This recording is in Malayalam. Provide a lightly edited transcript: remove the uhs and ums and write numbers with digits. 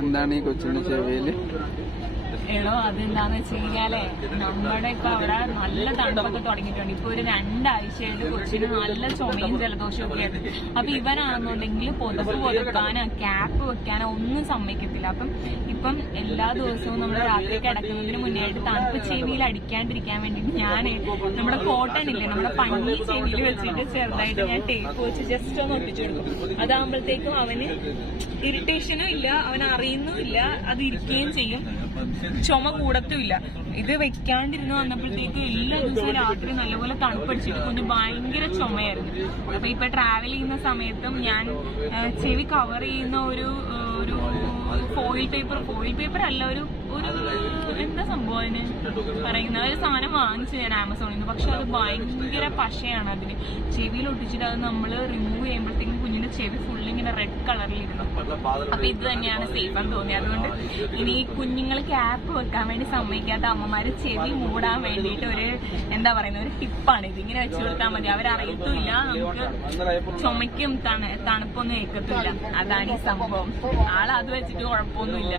എന്താണ് ഈ കൊച്ചിന്റെ ചെവിയില്? എടോ അതെന്താന്ന് വെച്ച് കഴിഞ്ഞാലേ, നമ്മുടെ ഇപ്പൊ അവിടെ നല്ല തണുപ്പൊക്കെ തുടങ്ങിയിട്ടുണ്ട്. ഇപ്പൊ ഒരു 2 ആഴ്ചയായിട്ട് കൊച്ചിന് നല്ല ചുമയും ജലദോഷവും ഒക്കെ ആയിരുന്നു. അപ്പൊ ഇവനാണെന്നുണ്ടെങ്കിൽ പുതപ്പ് പുതക്കാനോ ക്യാപ്പ് വെക്കാനോ ഒന്നും സമ്മതിക്കത്തില്ല. ഇപ്പം എല്ലാ ദിവസവും നമ്മൾ രാത്രി കിടക്കുന്നതിന് മുന്നേ ആയിട്ട് തണുപ്പ് ചെവിയിൽ അടിക്കാണ്ടിരിക്കാൻ വേണ്ടിട്ട് ഞാൻ നമ്മുടെ കോട്ടൺ ഇല്ലേ, നമ്മുടെ പഞ്ഞി ചെവിയിൽ വെച്ചിട്ട് ചെറുതായിട്ട് ഞാൻ ടേപ്പ് വെച്ച് ജസ്റ്റ് ഒന്ന് ഒട്ടിച്ചെടുക്കും. അതാകുമ്പോഴത്തേക്കും അവന് ഇറിറ്റേഷനും ഇല്ല, അവൻ അറിയുന്നുമില്ല, അത് ഇരിക്കുകയും ചെയ്യും, ചുമ കൂടത്തുമില്ല. ഇത് വെക്കാണ്ടിരുന്ന് വന്നപ്പോഴത്തേക്ക് എല്ലാ ദിവസവും രാത്രി നല്ലപോലെ തണുപ്പടിച്ചിട്ട് കുഞ്ഞ് ഭയങ്കര ചുമയായിരുന്നു. അപ്പൊ ഇപ്പൊ ട്രാവൽ ചെയ്യുന്ന സമയത്തും ഞാൻ ചെവി കവർ ചെയ്യുന്ന ഒരു ഫോയിൽ പേപ്പർ അല്ല, ഒരു എന്താ സംഭവം അതിന് പറയുന്ന ഒരു സാധനം വാങ്ങിച്ചു ഞാൻ ആമസോണിൽ നിന്ന്. പക്ഷെ അത് ഭയങ്കര പശയാണ് അതിന്. ചെവിയിൽ ഒട്ടിച്ചിട്ട് അത് നമ്മൾ റിമൂവ് ചെയ്യുമ്പോഴത്തേക്കും കുഞ്ഞിന്റെ ചെവി ഫുള്ള് ഇങ്ങനെ റെഡ് കളറിലിരുന്നു. അപ്പൊ ഇത് തന്നെയാണ് സേഫ് എന്ന് തോന്നി. അതുകൊണ്ട് ഇനി കുഞ്ഞുങ്ങൾ ക്യാപ്പ് വെക്കാൻ വേണ്ടി സമ്മതിക്കാത്ത അമ്മമാര് ചെവി മൂടാൻ വേണ്ടിയിട്ട് ഒരു എന്താ പറയുന്ന ഒരു ടിപ്പാണ് ഇത്. ഇങ്ങനെ വെച്ചു കൊടുത്താൽ മതി, അവരറിയത്തുമില്ല, നമുക്ക് ചുമയ്ക്കും തണുപ്പൊന്നും ഏക്കത്തില്ല. അതാണ് ഈ സംഭവം. ആളത് വെച്ചിട്ട് കുഴപ്പമൊന്നുമില്ല.